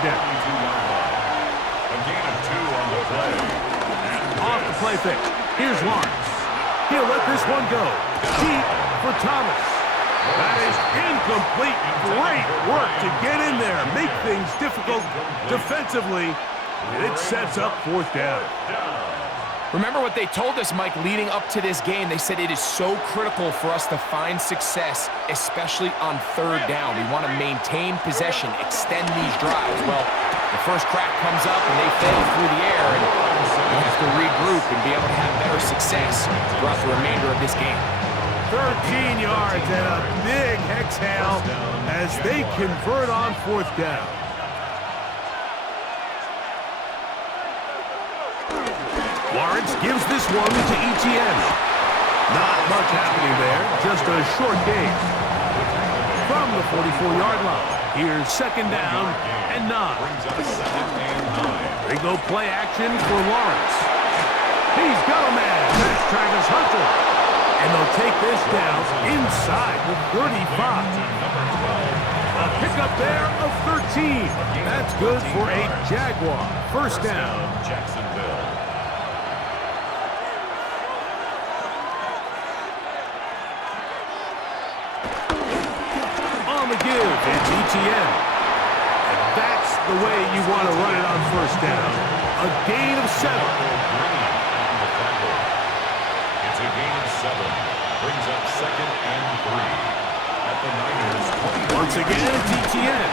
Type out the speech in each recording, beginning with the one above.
third down. A gain of 2 on the play. Off the play fake. Here's Lawrence. He'll let this one go. Deep for Thomas. That is incomplete. Great work to get in there. Make things difficult defensively. And it sets up fourth down. Remember what they told us, Mike, leading up to this game. They said it is so critical for us to find success, especially on third down. We want to maintain possession, extend these drives. Well, the first crack comes up and they fail through the air, and we have to regroup and be able to have better success throughout the remainder of this game. 13 yards and a big exhale as they convert on fourth down. Lawrence gives this one to Etienne. Not much happening there, just a short gain. From the 44-yard line, here's second down and 9. They go play action for Lawrence. He's got a man. That's Travis Hunter. And they'll take this down inside the 35. A pickup there of 13. That's good for a Jaguar. First down. Jacksonville. On the give, it's Etienne. And that's the way you want to run it on first down. A gain of 7. It's a gain of 7. Brings up second and 3. At the Niners 20. Once again, it's Etienne.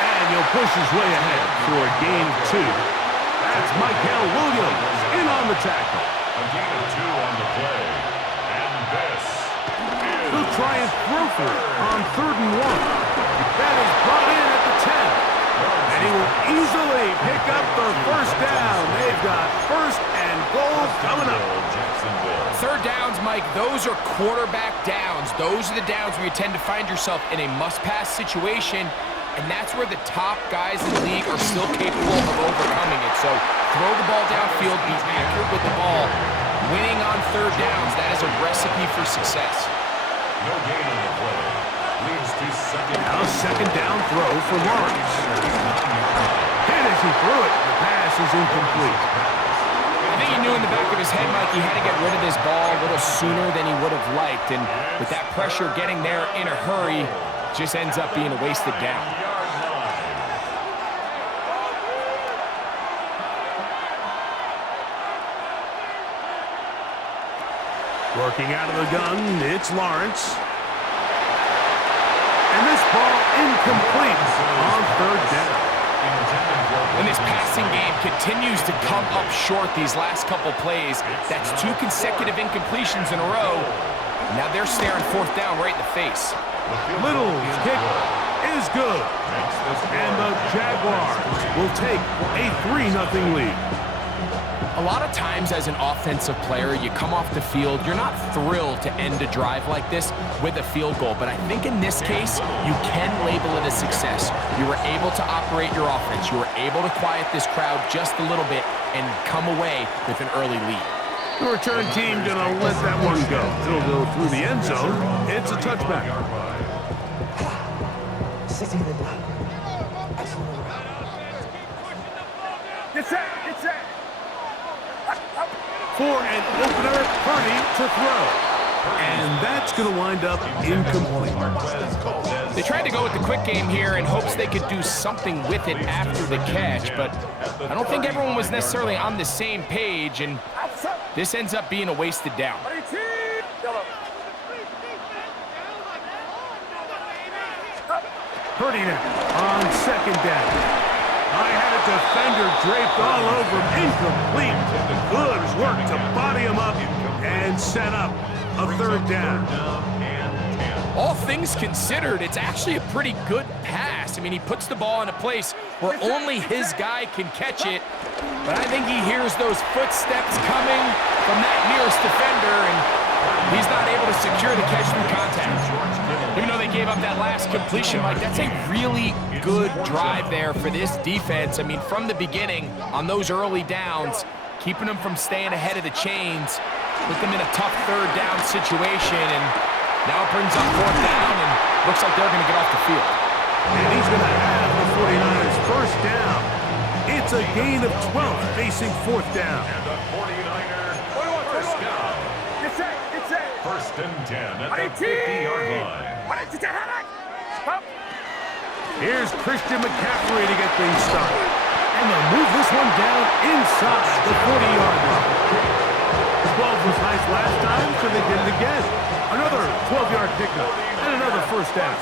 And he'll push his way ahead for a gain of 2. That's Michael Williams in on the tackle. A gain of 2 on the play. And this He'll try and throw for it on third and 1. That is brought in at the 10. And he will easily pick up the first down. They've got first and goal coming up. Third downs, Mike, those are quarterback downs. Those are the downs where you tend to find yourself in a must-pass situation, and that's where the top guys in the league are still capable of overcoming it. So throw the ball downfield, be accurate with the ball. Winning on third downs, that is a recipe for success. No gain on the play. Leads to second. Now second down throw for Lawrence. Hit as he threw it. The pass is incomplete. I think he knew in the back of his head, Mike, he had to get rid of this ball a little sooner than he would have liked. And with that pressure getting there in a hurry, just ends up being a wasted down. Working out of the gun, it's Lawrence. And this ball incomplete on third down. When this passing game continues to come up short these last couple plays, that's 2 consecutive incompletions in a row. Now they're staring fourth down right in the face. Little's kick is good. And the Jaguars will take a 3-0 lead. A lot of times as an offensive player, you come off the field, you're not thrilled to end a drive like this with a field goal. But I think in this case, you can label it a success. You were able to operate your offense. You were able to quiet this crowd just a little bit and come away with an early lead. The return team going to let that one go. It'll go through the end zone. It's a touchback. Get set! Get set! For an opener, Purdy to throw. And that's going to wind up incomplete. They tried to go with the quick game here in hopes they could do something with it after the catch, but I don't think everyone was necessarily on the same page, and this ends up being a wasted down. Purdy now on second down. I had a defender draped all over him. Incomplete. Good work to body him up and set up a third down. All things considered, it's actually a pretty good pass. I mean, he puts the ball in a place where only his guy can catch it. But I think he hears those footsteps coming from that nearest defender, and he's not able to secure the catch through contact. Even though they gave up that last completion, Mike, that's a really good drive there for this defense. I mean, from the beginning, on those early downs, keeping them from staying ahead of the chains, put them in a tough third down situation, and now it brings up fourth down, and looks like they're going to get off the field. And he's going to have the 49ers first first down. It's a gain of 12 facing fourth down. And the 49er first down. First and 10 at the 50-yard line. Here's Christian McCaffrey to get things started. And they'll move this one down inside the 40-yard line. 12 was nice last time, so they did it again. Another 12-yard pickup and another first down.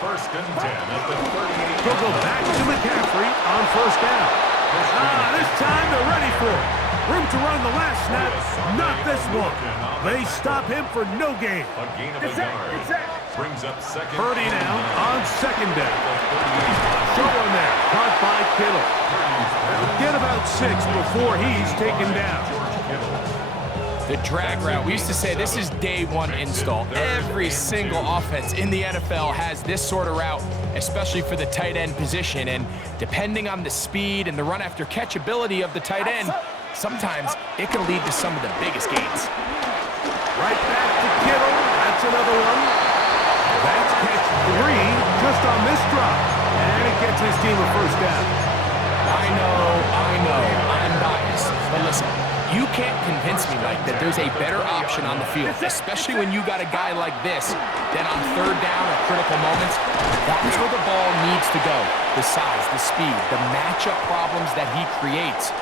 First and 10 at the 38. He'll go back to McCaffrey on first down. This time they're ready for it. Room to run the last snap, not this one. They stop him for no gain. A gain of a yard. Brings up second. Purdy now on second down. Show him there, caught by Kittle. They'll get about 6 before he's taken down. The drag route, we used to say this is day one install. Every single offense in the NFL has this sort of route, especially for the tight end position. And depending on the speed and the run after catch ability of the tight end, sometimes it can lead to some of the biggest gains. Right back to Kittle. That's another one. That's catch 3 just on this drop. And it gets his team a first down. I know, I'm biased. But listen, you can't convince me, Mike, that there's a better option on the field, especially when you got a guy like this, that on third down or critical moments, that's where the ball needs to go. The size, the speed, the matchup problems that he creates.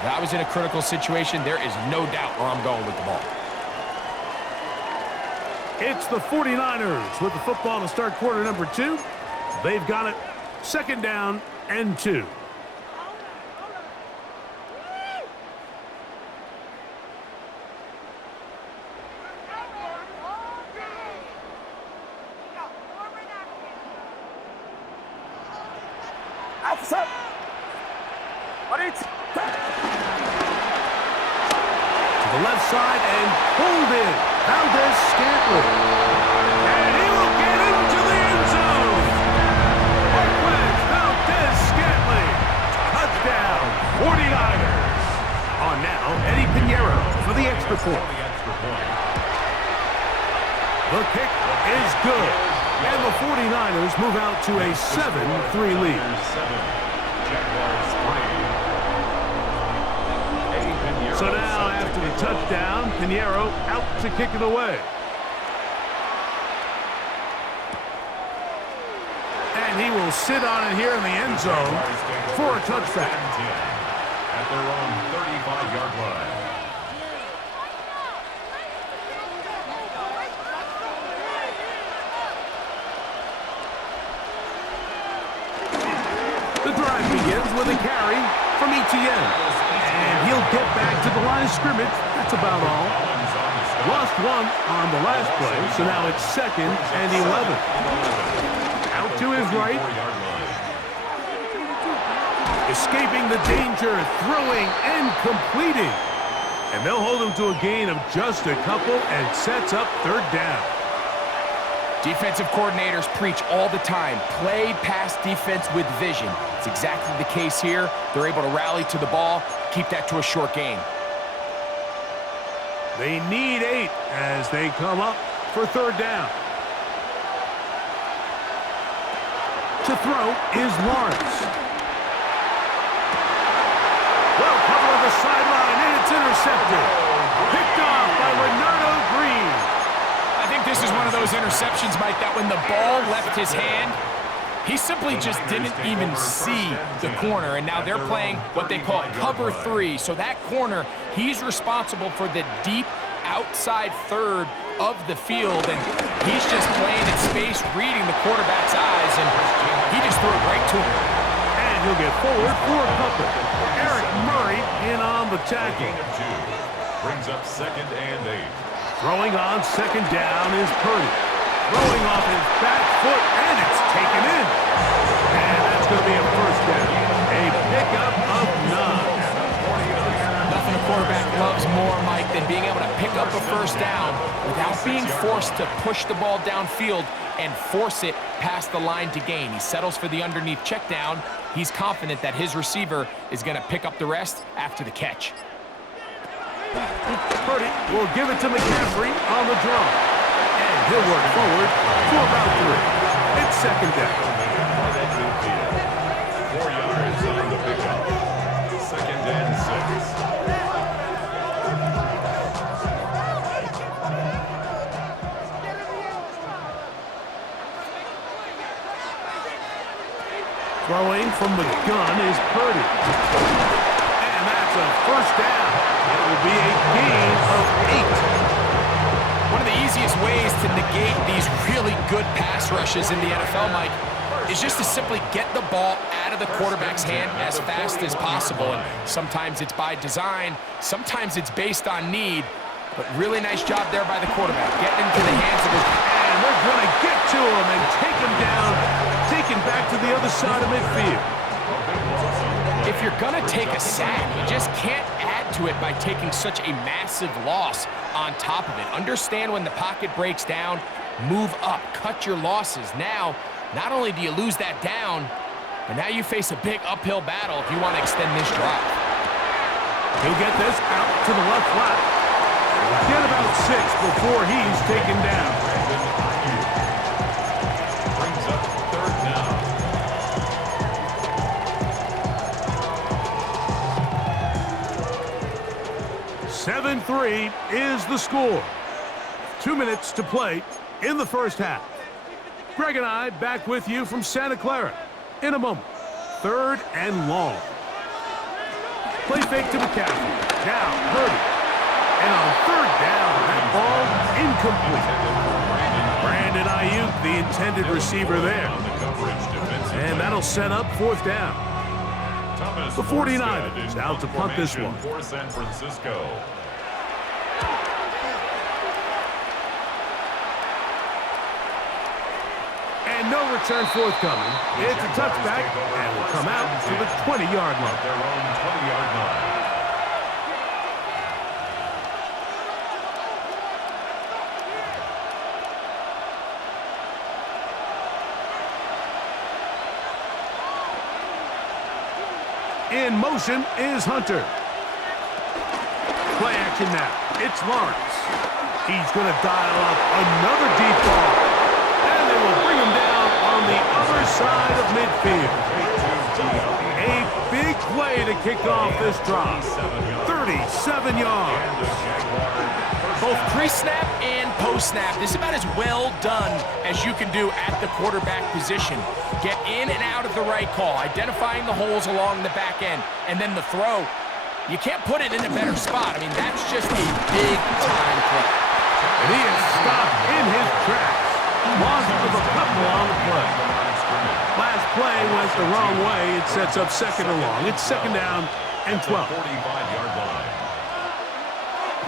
If I was in a critical situation, there is no doubt where I'm going with the ball. It's the 49ers with the football to start quarter number 2. They've got it. Second down and 2. To the left side and pulled in. Valdez-Scantling. And he will get into the end zone. Marquez Valdez-Scantling. Touchdown, 49ers. On now, Eddie Pinheiro for the extra point. The kick is good. And the 49ers move out to a 7-3 lead. So now, after the touchdown, Pinheiro out to kick it away. And he will sit on it here in the end zone for a touchback. At their own 35-yard line. The drive begins with a carry from Etienne. And he'll get back to the line of scrimmage. That's about all. Lost one on the last play, so now it's 2nd and 11. Out to his right. Escaping the danger, throwing and completing. And they'll hold him to a gain of just a couple and sets up third down. Defensive coordinators preach all the time, play pass defense with vision. It's exactly the case here. They're able to rally to the ball, keep that to a short gain. They need 8 as they come up for third down. To throw is Lawrence. Well covered on the sideline, and it's intercepted. Picked off by Renardo Green. I think this is one of those interceptions, Mike, that when the ball left his hand, he simply just didn't even see the corner, and now they're playing what they call cover 3. So that corner, he's responsible for the deep outside third of the field, and he's just playing in space, reading the quarterback's eyes, and he just threw it right to him. And he'll get forward for a couple. Eric Murray in on the tackle. Brings up 2nd and 8. Throwing on second down is Purdy. Throwing off his back foot, and it's taken in. And that's going to be a first down. A pickup of 9. Nothing a quarterback loves more, Mike, than being able to pick up a first down without being forced to push the ball downfield and force it past the line to gain. He settles for the underneath check down. He's confident that his receiver is going to pick up the rest after the catch. Purdy will give it to McCaffrey on the draw. And he'll work forward for about 3. It's second down. Throwing from the gun is Purdy. And that's a first down. It will be a gain of 8. One of the easiest ways to negate these really good pass rushes in the NFL, Mike, is just to simply get the ball out of the quarterback's hand as fast as possible. And sometimes it's by design, sometimes it's based on need, but really nice job there by the quarterback, getting into the hands of his... And they're going to get to him and take him down, taken back to the other side of midfield. If you're going to take a sack, you just can't add to it by taking such a massive loss on top of it. Understand when the pocket breaks down, move up, cut your losses. Now, not only do you lose that down, but now you face a big uphill battle if you want to extend this drive. He'll get this out to the left flat. Get about 6 before he's taken down. Brings up third down. 7-3 is the score. 2 minutes to play in the first half. Greg and I back with you from Santa Clara in a moment. 3rd and long. Play fake to McCaffrey. Now, Purdy. And on 3rd down, that ball incomplete. Brandon Ayuk, the intended receiver there. And that'll set up 4th down. The 49ers out to punt this one. For San Francisco. And no return forthcoming. It's a touchback and will come out to the 20-yard line. Their own 20-yard line. In motion is Hunter. Play action now. It's Lawrence. He's going to dial up another deep ball. And they will bring him down on the other side of midfield. A big play to kick off this drive. 37 yards. Both pre-snap and post-snap, this is about as well done as you can do at the quarterback position. Get in and out of the right call, identifying the holes along the back end, and then the throw. You can't put it in a better spot. I mean, that's just a big-time play. And he is stopped in his tracks. Loss of a couple on the play. Last play went the wrong way. It sets up 2nd and long. It's 2nd down and 12. 45-yard line.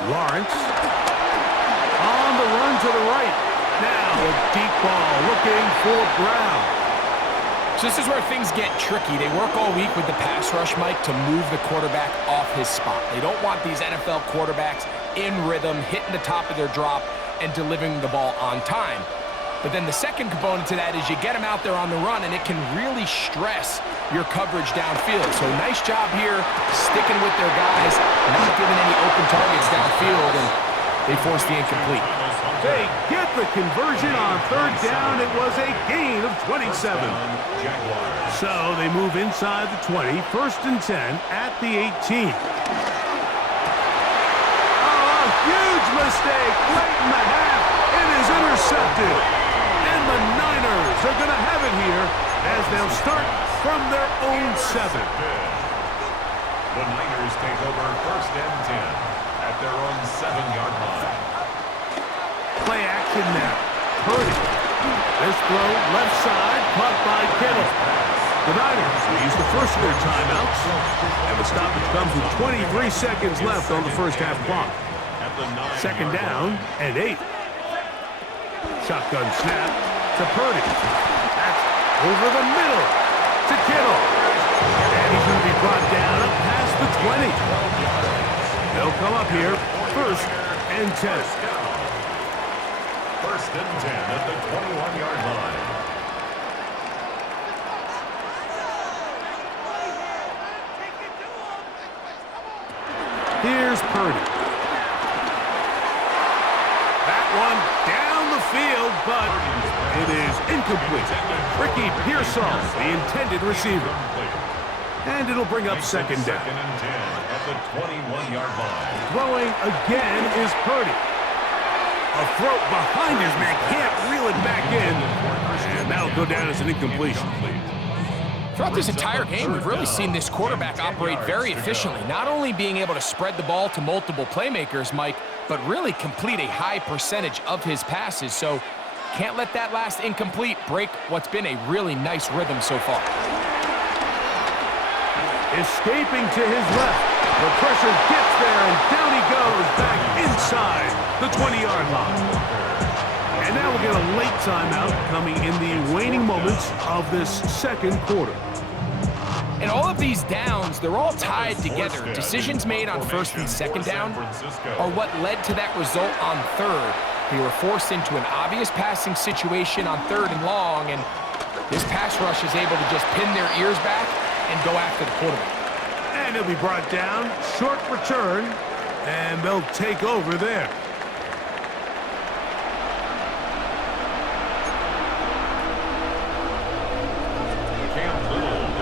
Lawrence on the run to the right. Now a deep ball looking for Brown. So this is where things get tricky. They work all week with the pass rush, Mike, to move the quarterback off his spot. They don't want these NFL quarterbacks in rhythm, hitting the top of their drop, and delivering the ball on time. But then the second component to that is you get them out there on the run, and it can really stress your coverage downfield. So nice job here, sticking with their guys, not giving any open targets downfield, and they force the incomplete. They get the conversion on 3rd down. It was a gain of 27. So they move inside the 20, 1st and 10 at the 18. Oh, a huge mistake late in the half. It is intercepted. And the Niners are going to have it here as they'll start from their own 7. The Niners take over 1st and 10 at their own 7-yard line. Play action now. Purdy. This throw left side, caught by Kittle. The Niners use the first of their timeouts, and the stoppage comes with 23 seconds left on the first half clock. 2nd down and 8. Shotgun snap to Purdy. That's over the middle to Kittle. And he's going to be brought down up past the 20. They'll come up here 1st and 10. 1st and 10 at the 21-yard line. Here's Purdy. That one down the field, but it is incomplete. Ricky Pearsall, the intended receiver. And it'll bring up 2nd down. 2nd and 10 at the 21-yard line. Throwing again is Purdy. A throw behind his man, can't reel it back in. And that'll go down as an incompletion. Throughout this entire game, we've really seen this quarterback operate very efficiently, not only being able to spread the ball to multiple playmakers, Mike, but really complete a high percentage of his passes. So can't let that last incomplete break what's been a really nice rhythm so far. Escaping to his left. The pressure gets there, and down he goes back inside the 20-yard line. And now we'll get a late timeout coming in the waning moments of this second quarter. And all of these downs, they're all tied together. Decisions made on first and second down are what led to that result on third. They were forced into an obvious passing situation on third and long, and this pass rush is able to just pin their ears back and go after the quarterback. And he'll be brought down, short return, and they'll take over there.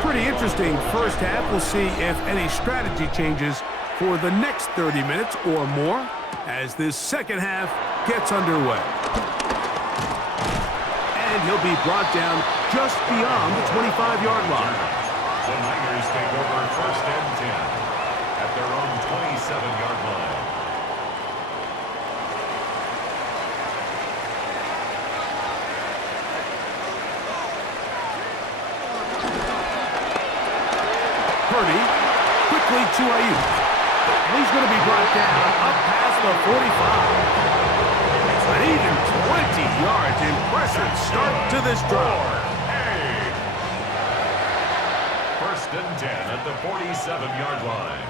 Pretty interesting first half. We'll see if any strategy changes for the next 30 minutes or more as this second half gets underway. And he'll be brought down just beyond the 25-yard line. The Niners take over first and 10 at their own 27-yard line. Purdy quickly to Ayuk. And he's going to be brought down up past the 45. An even 20 yards. Impressive start to this drive. First and 10 at the 47-yard line.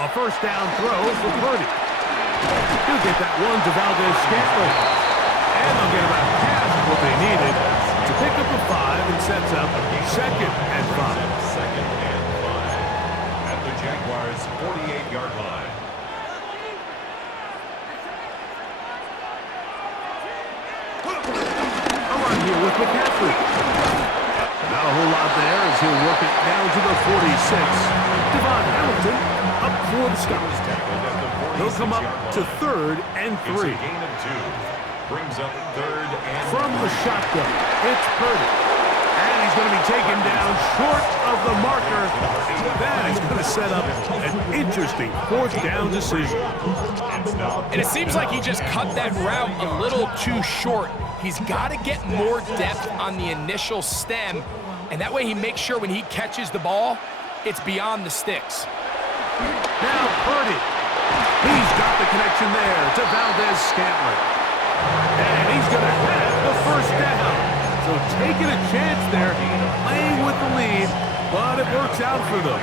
A first down throw for Purdy. He'll get that one to Valdez-Scantling. And they'll get about half of what they needed to pick up a 5 and sets up second and 5. Second and 5 at the Jaguars' 48-yard line. A run here with McCaffrey. Not a whole lot there as he'll work it down to the 46. Devon Hamilton up for the stop. He'll come up to third and 3. It's a gain of 2. Brings up third and From the shotgun, it's Purdy. And he's going to be taken down short of the marker. That is going to set up an interesting fourth down decision. And it seems like he just cut that route a little too short. He's got to get more depth on the initial stem, and that way he makes sure when he catches the ball, it's beyond the sticks. Now Purdy. He's got the connection there to Valdez-Scantling. And he's going to have the first down. So taking a chance there, playing with the lead, but it works out for them.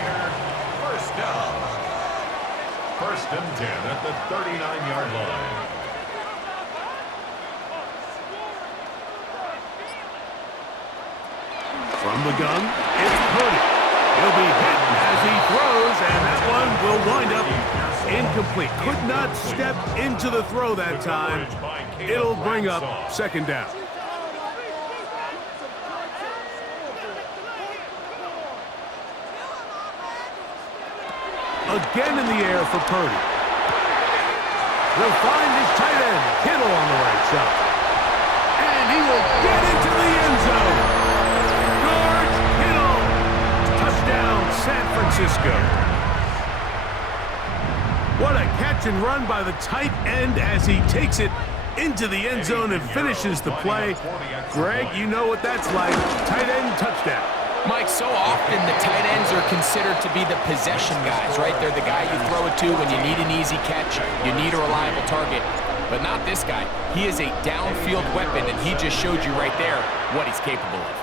First down. First and 10 at the 39-yard line. From the gun, it's Purdy. He'll be hit as he throws, and that one will wind up incomplete. Could not step into the throw that time. It'll bring up second down. Again in the air for Purdy. He'll find his tight end, Kittle, on the right side. And he will get into the end zone. George Kittle. Touchdown, San Francisco. What a catch and run by the tight end as he takes it into the end zone and finishes the play. Greg, you know what that's like. Tight end touchdown. Mike, so often the tight ends are considered to be the possession guys, right? They're the guy you throw it to when you need an easy catch, you need a reliable target. But not this guy. He is a downfield weapon, and he just showed you right there what he's capable of.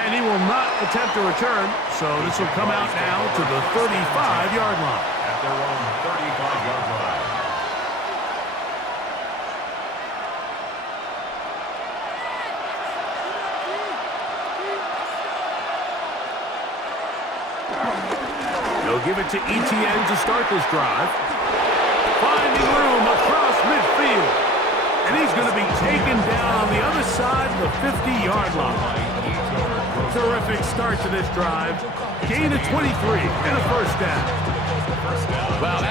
And he will not attempt a return, so this will come out now to the 35-yard line. At their own 35-yard line. They'll give it to ETN to start this drive. Finding room across midfield. And he's going to be taken down on the other side of the 50-yard line. Terrific start to this drive. Gain of 23 and a first down. Well,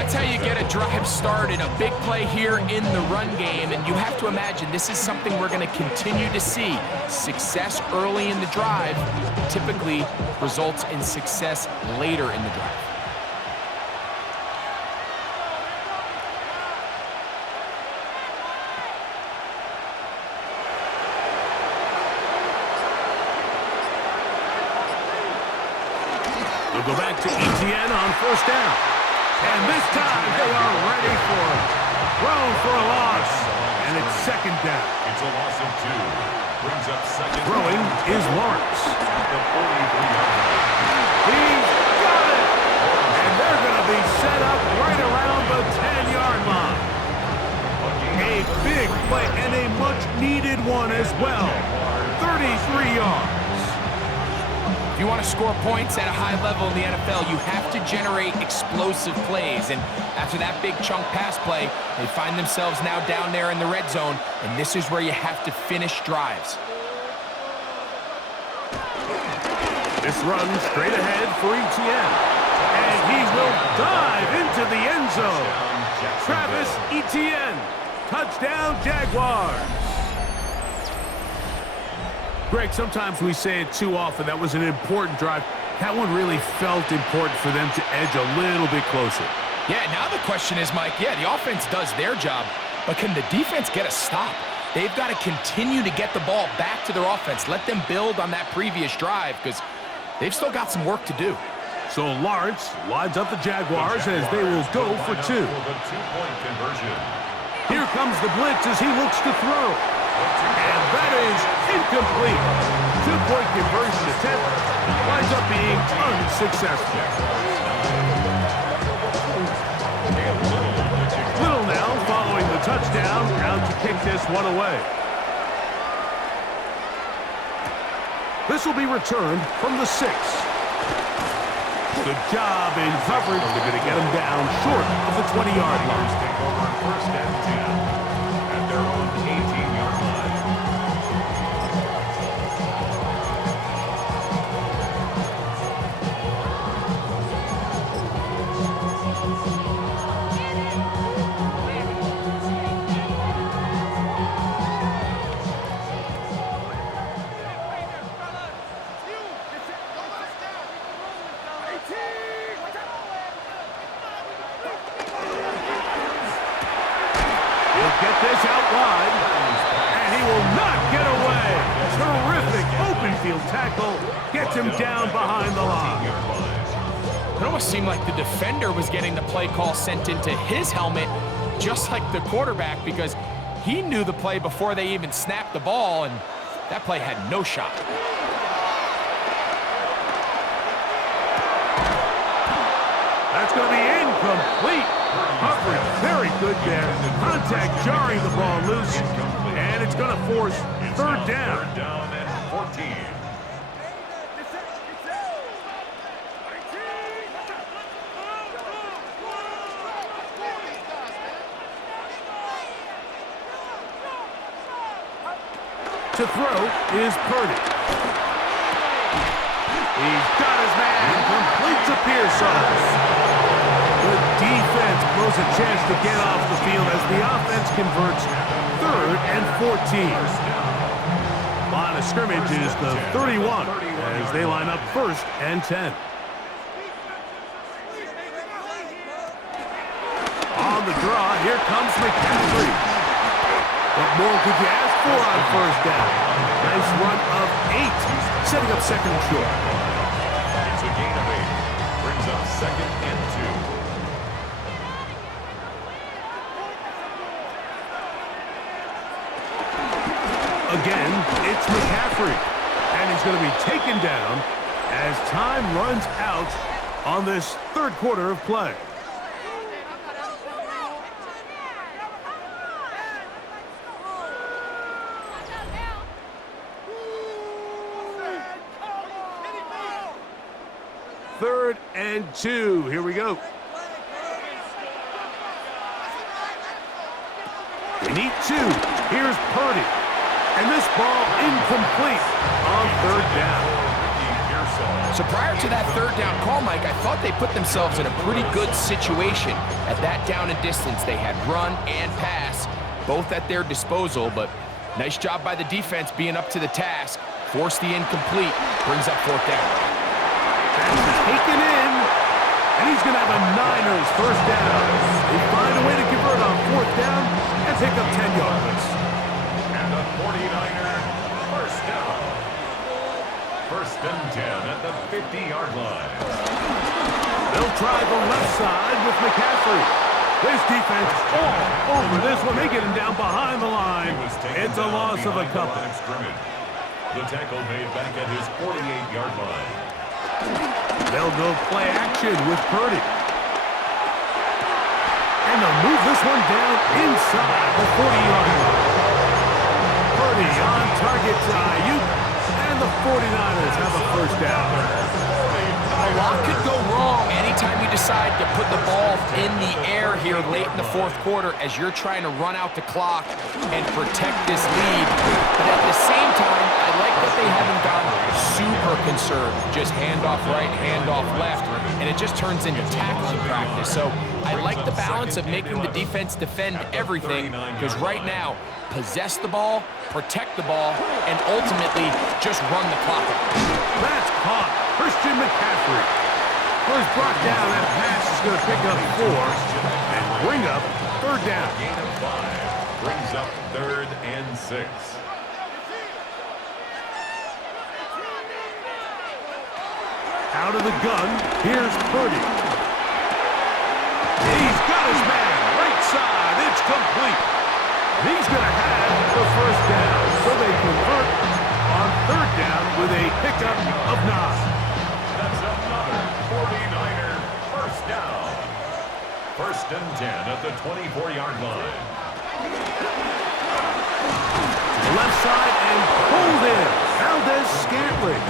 drive started. A big play here in the run game, and you have to imagine this is something we're going to continue to see. Success early in the drive typically results in success later in the drive. They'll go back to ETN on first down. And this time they are ready for it. Thrown for a loss. And it's second down. It's a loss of 2. Brings up second. Throwing is Lawrence. At the 43-yard line. He's got it. And they're going to be set up right around the 10-yard line. A big play and a much-needed one as well. 33 yards. If you want to score points at a high level in the NFL, you have to generate explosive plays. And after that big chunk pass play, they find themselves now down there in the red zone, and this is where you have to finish drives. This runs straight ahead for ETN. And he will dive into the end zone. Travis Etienne. Touchdown, Jaguars. Greg, sometimes we say it too often. That was an important drive. That one really felt important for them to edge a little bit closer. Yeah, now the question is, Mike, yeah, the offense does their job, but can the defense get a stop? They've got to continue to get the ball back to their offense. Let them build on that previous drive because they've still got some work to do. So Lawrence lines up the Jaguars as they will go for 2. Here comes the blitz as he looks to throw. And that is incomplete. 2-point conversion attempt winds up being unsuccessful. Little now following the touchdown, out to kick this one away. This will be returned from the 6. Good job in coverage. They're going to get him down short of the 20-yard line. Take over first and 10 at their own 18-yard line. Get this out wide, and he will not get away. Terrific open field tackle gets him down behind the line. It almost seemed like the defender was getting the play call sent into his helmet, just like the quarterback, because he knew the play before they even snapped the ball, and that play had no shot. That's going to be incomplete. Coverage very good there. Contact jarring the ball loose, and it's going to force third down. Third down and 14. To throw is Purdy. He's got his man. Completes a Pearson. The defense blows a chance to get off the field as the offense converts 3rd and 14. Line of scrimmage is the 31 as they line up 1st and 10. On the draw, here comes McCaffrey. What more could you ask for on first down? Nice run of 8, setting up second and short. It's a gain of 8. Brings up second and 2. Again, it's McCaffrey. And he's going to be taken down as time runs out on this third quarter of play. Third and 2. Here we go. They need 2. Here's Purdy. And this ball incomplete on third down. So prior to that third down call, Mike, I thought they put themselves in a pretty good situation at that down and distance. They had run and pass, both at their disposal, but nice job by the defense being up to the task. Forced the incomplete, brings up fourth down. Pass is taken in, and he's going to have a Niners first down. They find a way to convert on fourth down and pick up 10 yards. And a 49er first down. First and 10 at the 50-yard line. They'll try the left side with McCaffrey. This defense all over this one. They get him down behind the line. It's a loss of a couple. The tackle made back at his 48-yard line. They'll go play action with Purdy. And they'll move this one down inside the 40-yard line. Purdy on target to Ayuk, and the 49ers have a first down. A lot could go wrong anytime you decide to put the ball in the air here late in the fourth quarter as you're trying to run out the clock and protect this lead. But at the same time, I like that they haven't gone super conserved. Just handoff right, handoff left, and it just turns into tackling practice. So I like the balance of making the defense defend everything, because right now, possess the ball, protect the ball, and ultimately just run the clock out. That's caught. Christian McCaffrey. First brought down, that pass is going to pick up 4 and bring up third down. Gain of 5 brings up third and 6. Out of the gun, here's Purdy. He's got his man, right side, it's complete. He's going to have the first down, so they convert on third down with a pickup of 9. That's another 49er first down. First and 10 at the 24-yard line. To the left side and pulled in. Valdez-Scantling.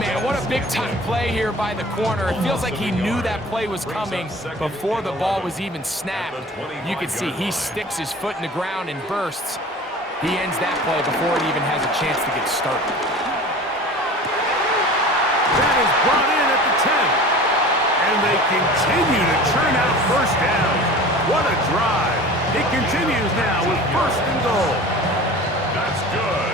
Man, what a big-time play here by the corner. It feels like he knew that play was coming before the ball was even snapped. You can see he sticks his foot in the ground and bursts. He ends that play before it even has a chance to get started. That is brought in at the 10. And they continue to churn out first down. What a drive. It continues now with first and goal. That's good.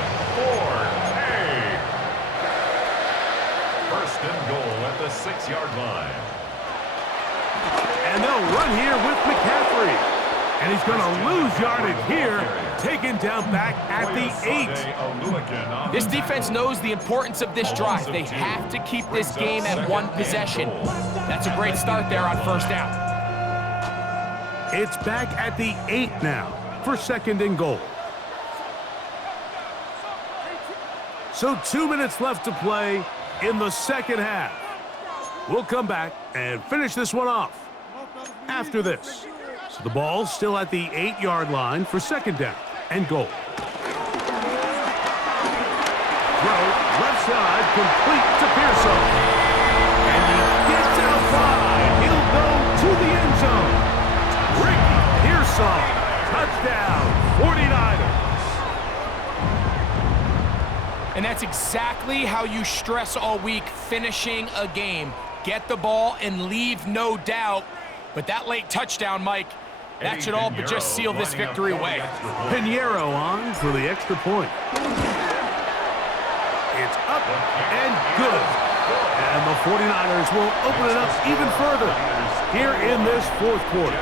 First and goal at the 6-yard line. And they'll run here with McCaffrey. And he's going to lose yardage here, taken down back at the 8. This defense knows the importance of this drive. They have to keep this game at one possession. That's a great start there on first down. It's back at the 8 now for second and goal. So 2 minutes left to play in the second half. We'll come back and finish this one off after this. So the ball's still at the 8-yard line for second down and goal. Throw left side complete to Pearson. And he gets out wide. He'll go to the end zone. Ricky Pearson, touchdown, 49ers. And that's exactly how you stress all week, finishing a game. Get the ball and leave no doubt. But that late touchdown, Mike, that should all but just seal this victory away. Pinheiro on for the extra point. It's up and good. And the 49ers will open it up even further here in this fourth quarter.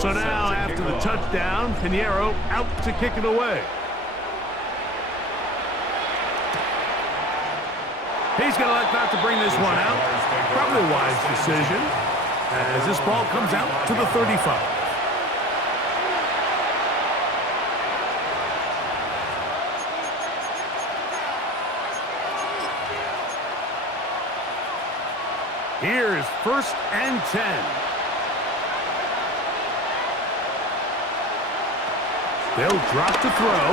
So now, after the touchdown, Pinheiro out to kick it away. He's going to elect not to bring this one out. Probably a wise decision, as this ball comes out to the 35. Here's first and 10. They'll drop to throw.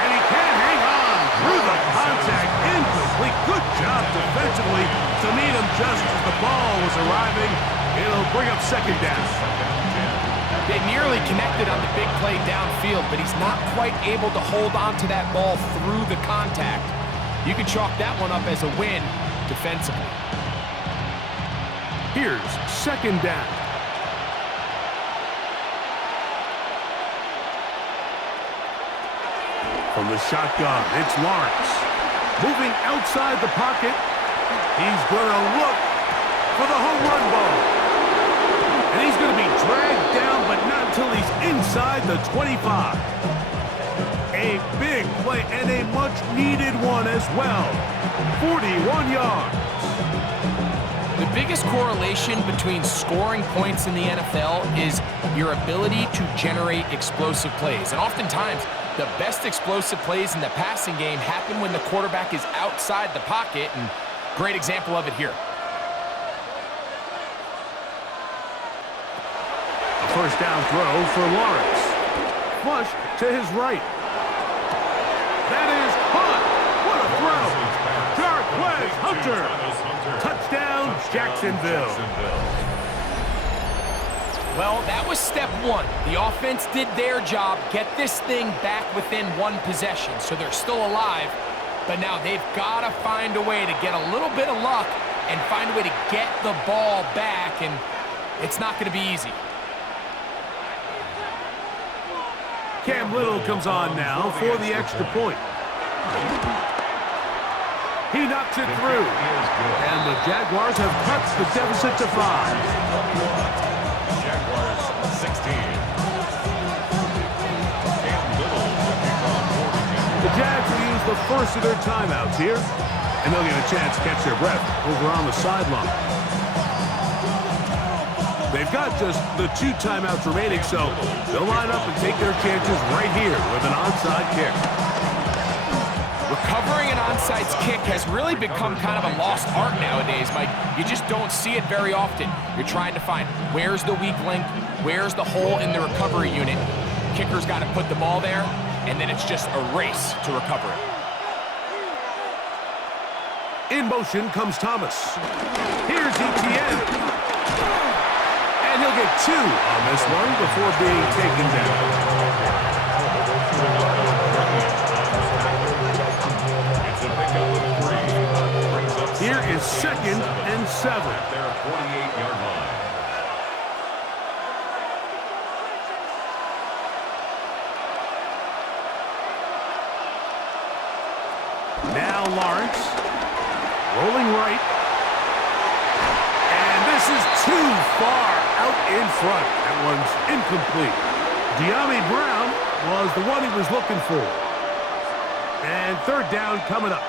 And he can't hang on through the contact. Incomplete. Good job defensively to meet him just as the ball was arriving. It'll bring up second down. They nearly connected on the big play downfield, but he's not quite able to hold on to that ball through the contact. You can chalk that one up as a win defensively. Here's second down. From the shotgun, it's Lawrence. Moving outside the pocket. He's going to look for the home run ball. And he's going to be dragged down, but not until he's inside the 25. A big play and a much-needed one as well. 41 yards. The biggest correlation between scoring points in the NFL is your ability to generate explosive plays. And oftentimes, the best explosive plays in the passing game happen when the quarterback is outside the pocket, and great example of it here. A first down throw for Lawrence. Flushed to his right. That is caught. What a throw. Jarquez Hunter. Touchdown, Jacksonville. Well, that was step one. The offense did their job, get this thing back within one possession, so they're still alive. But now they've got to find a way to get a little bit of luck and find a way to get the ball back, and it's not going to be easy. Cam Little comes on now for the extra point. He knocks it through. And the Jaguars have cut the deficit to 5. Jaguars 16. The Jags will use the first of their timeouts here, and they'll get a chance to catch their breath over on the sideline. They've got just the 2 timeouts remaining, so they'll line up and take their chances right here with an onside kick. Recovering an onside kick has really become kind of a lost art nowadays, Mike. You just don't see it very often. You're trying to find where's the weak link, where's the hole in the recovery unit. Kicker's got to put the ball there, and then it's just a race to recover it. In motion comes Thomas. Here's Etienne. And he'll get 2 on this one before being taken down. Here is 2nd and 7. At their 48-yard line. Now Lawrence, rolling right. And this is too far out in front. That one's incomplete. De'Ami Brown was the one he was looking for. And 3rd down coming up.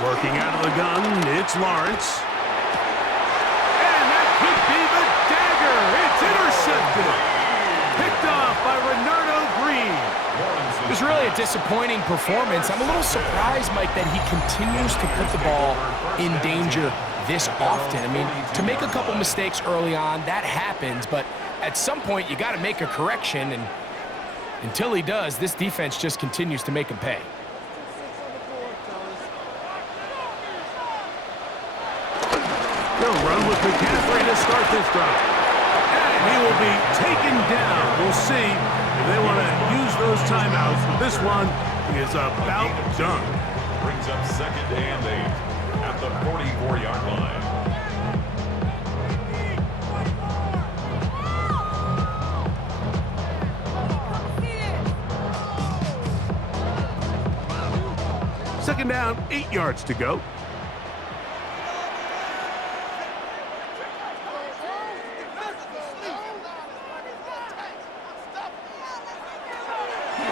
Working out of the gun, it's Lawrence. And that could be the dagger. It's intercepted. Picked off by Renardo Green. It was really a disappointing performance. I'm a little surprised, Mike, that he continues to put the ball in danger this often. I mean, to make a couple mistakes early on, that happens, but at some point you got to make a correction, and until he does, this defense just continues to make him pay. They'll run with McCaffrey to start this drive. And he will be taken down. We'll see if they want to use those timeouts. This one is about done. Brings up 2nd and 8 at the 44-yard line. Second down, 8 yards to go.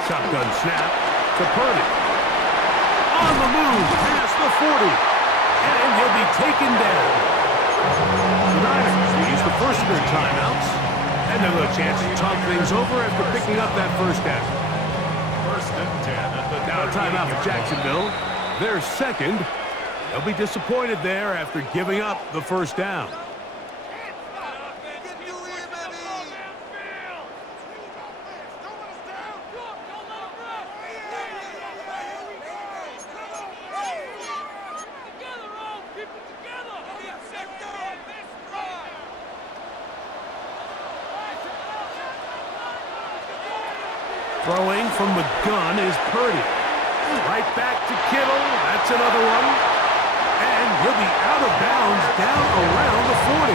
Shotgun snap to Purdy. On the move past the 40. And he'll be taken down. The Niners will use the first of their timeouts. And they'll have a chance to talk things over after picking up that first down. 1st and 10 at the Now a timeout for Jacksonville. They're 2nd. They'll be disappointed there after giving up the first down. Throwing from the gun is Purdy. Right back to Kittle. That's another one. And he'll be out of bounds down around the 40.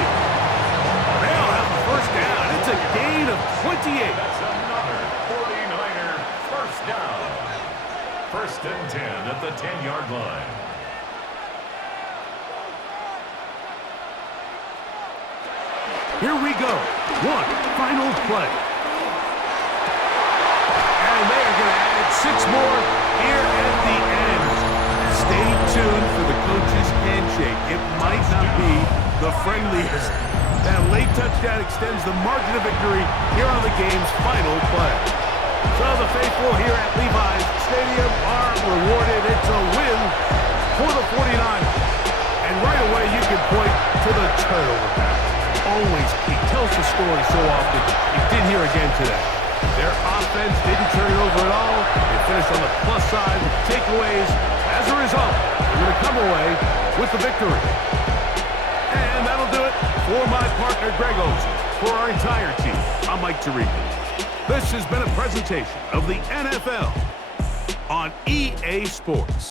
They'll have the first down. It's a gain of 28. That's another 49er first down. First and 10 at the 10-yard line. Here we go. One final play. And they are going to add 6 more here at the end. Stay tuned for the coach's handshake. It might not be the friendliest. That late touchdown extends the margin of victory here on the game's final play. So the faithful here at Levi's Stadium are rewarded. It's a win for the 49ers. And right away you can point to the turnover battle. Always key. Tells the story so often. You did hear again today. Their offense didn't turn it over at all. They finished on the plus side with takeaways. As a result, they're going to come away with the victory. And that'll do it for my partner, Greg Olsen. For our entire team, I'm Mike Tirico. This has been a presentation of the NFL on EA Sports.